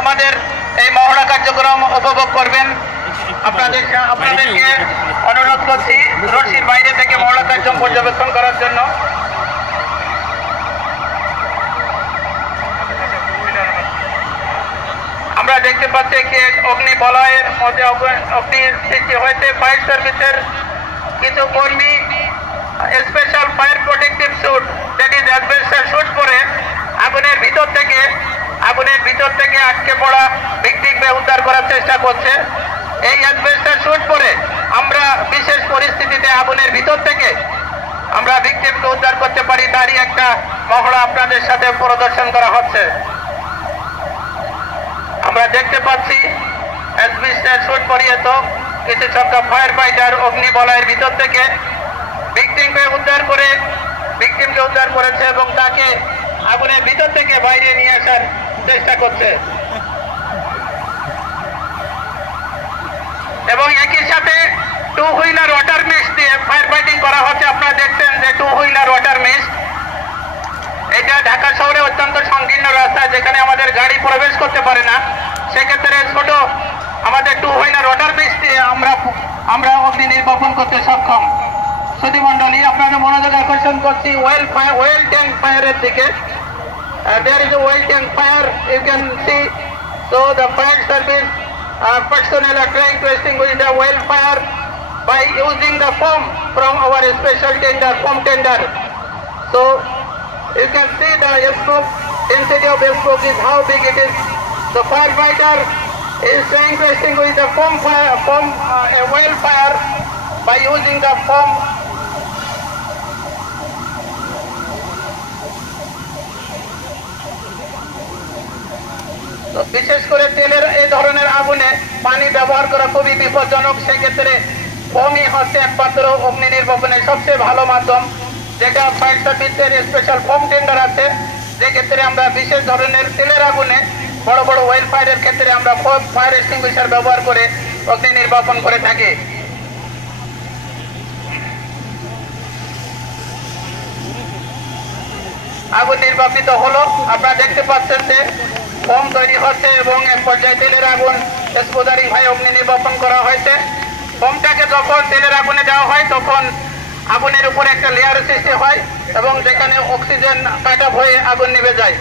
আমাদের এই মহড়া কার্যক্রম উপভোগ করবেন। আপনাদেরকে অনুরোধ করছি রশির বাইরে থেকে মহড়া কার্যক্রম পর্যবেক্ষণ করার জন্য। আমরা দেখতে পাচ্ছি একটি অগ্নি বলয়ের মধ্যে অগ্নির সৃষ্টি হয়েছে। ফায়ার সার্ভিসের কিছু কর্মী special fire protective suit, that is asbestos suit পরে আগুনের ভিতর থেকে আটকে পড়া ভিকটিমকে উদ্ধার করার চেষ্টা করছে। এই অ্যাসবেস্টস স্যুট পরে আমরা বিশেষ পরিস্থিতিতে আগুনের ভিতর থেকে আমরা ভিকটিমকে উদ্ধার করতে পারি, তারই একটা মহড়া আপনাদের সাথে প্রদর্শন করা হচ্ছে। আমরা দেখতে পাচ্ছি অ্যাসবেস্টস স্যুট পরিহিত কিছু সংখ্যক ফায়ার ফাইটার অগ্নি বলয়ের ভিতর থেকে ভিকটিমকে উদ্ধার করেছে এবং তাকে আগুনের ভিতর থেকে বাইরে নিয়ে আসার চেষ্টা করছে। এবং একই সাথে টু হুইলার ওয়াটার মিস্ট দিয়ে ফায়ার ফাইটিং করা হচ্ছে। আপনারা দেখছেন যে টু হুইলার ওয়াটার মিস্ট, এটা ঢাকা শহরে অত্যন্ত সংকীর্ণ রাস্তা, যেখানে আমাদের গাড়ি প্রবেশ করতে পারে না। সেক্ষেত্রে ছোট আমাদের টু হুইলার ওয়াটার মিস্ট দিয়ে আমরা অগ্নি নির্বাপন করতে সক্ষম। সুধীমণ্ডলী, আপনাদের মনোযোগ আকর্ষণ করছি ওয়েল ট্যাঙ্ক ফায়ারের দিকে। There is a oil tank fire, you can see. So the fire service personnel are trying to extinguish the oil fire by using the foam from our special tender, foam tender. So you can see the smoke, density of the smoke is how big it is. The firefighter is trying to extinguish the oil fire by using the foam. বিশেষ করে তেলের এই ধরনের আগুনে পানি ব্যবহার করা খুবই বিপজ্জনক। সেক্ষেত্রে ফোমই হচ্ছে একমাত্র অগ্নি নির্বাপনের সবচেয়ে ভালো মাধ্যম, যেটা ফায়ার সার্ভিসের স্পেশাল ফোম টেন্ডার আছে। যে ক্ষেত্রে আমরা বিশেষ ধরনের তেলের আগুনে বড় বড় ওয়েল ফায়ারের ক্ষেত্রে আমরা ফায়ার এক্সটিংগুইশার ব্যবহার করে অগ্নি নির্বাপন করে থাকি। আগুন নির্বাপিত হলো, আপনারা দেখতে পাচ্ছেন যে ফোম তৈরি হচ্ছে এবং এক পর্যায়ে তেলের আগুন এক্সপোজারিং হয়ে অগ্নি নির্বাপন করা হয়েছে। ফোমটাকে যখন তেলের আগুনে দেওয়া হয় তখন আগুনের উপরে একটা লেয়ার সৃষ্টি হয় এবং যেখানে অক্সিজেন কাট অফ হয়ে আগুন নিভে যায়।